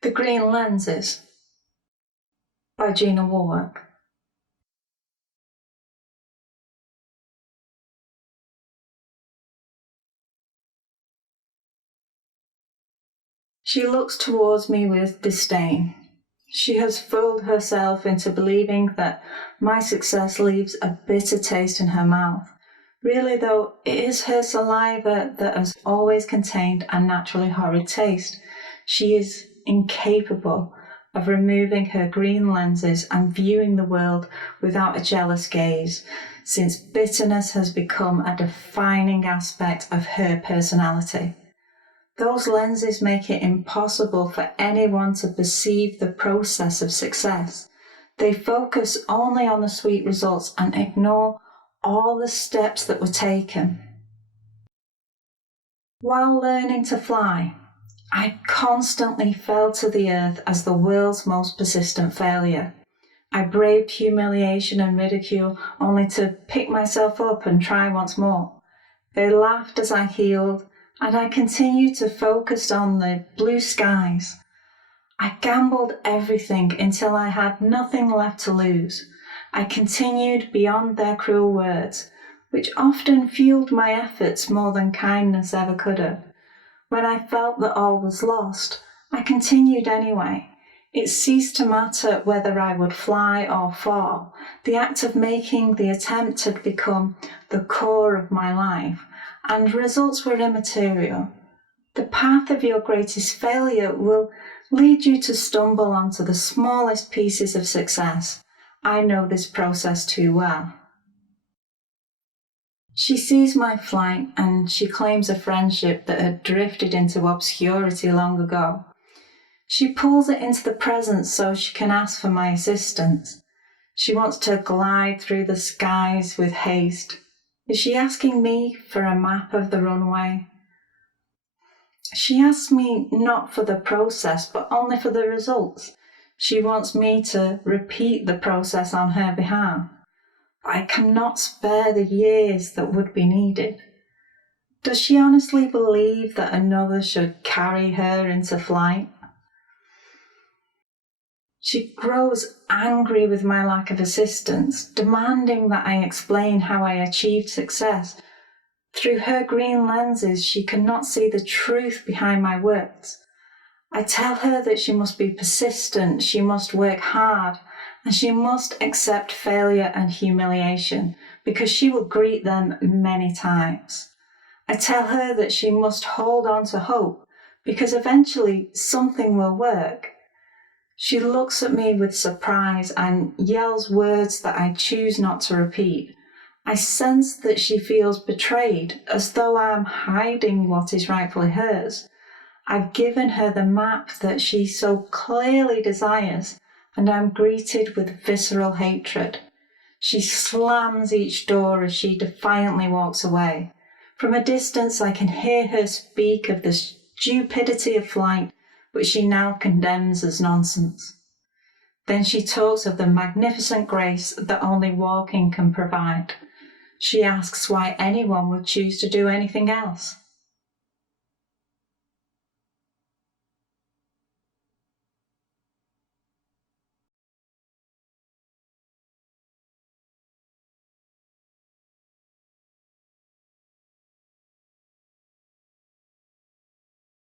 The Green Lenses by Jina Wallwork. She looks towards me with disdain. She has fooled herself into believing that my success leaves a bitter taste in her mouth. Really, though, it is her saliva that has always contained a naturally horrid taste. She is incapable of removing her green lenses and viewing the world without a jealous gaze, since bitterness has become a defining aspect of her personality. Those lenses make it impossible for anyone to perceive the process of success. They focus only on the sweet results and ignore all the steps that were taken. While learning to fly, I constantly fell to the earth as the world's most persistent failure. I braved humiliation and ridicule only to pick myself up and try once more. They laughed as I healed, and I continued to focus on the blue skies. I gambled everything until I had nothing left to lose. I continued beyond their cruel words, which often fueled my efforts more than kindness ever could have. When I felt that all was lost, I continued anyway. It ceased to matter whether I would fly or fall. The act of making the attempt had become the core of my life, and results were immaterial. The path of your greatest failure will lead you to stumble onto the smallest pieces of success. I know this process too well. She sees my flight and she claims a friendship that had drifted into obscurity long ago. She pulls it into the present so she can ask for my assistance. She wants to glide through the skies with haste. Is she asking me for a map of the runway? She asks me not for the process, but only for the results. She wants me to repeat the process on her behalf. I cannot spare the years that would be needed. Does she honestly believe that another should carry her into flight? She grows angry with my lack of assistance, demanding that I explain how I achieved success. Through her green lenses, she cannot see the truth behind my words. I tell her that she must be persistent, she must work hard, and she must accept failure and humiliation, because she will greet them many times. I tell her that she must hold on to hope, because eventually something will work. She looks at me with surprise and yells words that I choose not to repeat. I sense that she feels betrayed, as though I am hiding what is rightfully hers. I've given her the map that she so clearly desires, and I'm greeted with visceral hatred. She slams each door as she defiantly walks away. From a distance, I can hear her speak of the stupidity of flight, which she now condemns as nonsense. Then she talks of the magnificent grace that only walking can provide. She asks why anyone would choose to do anything else.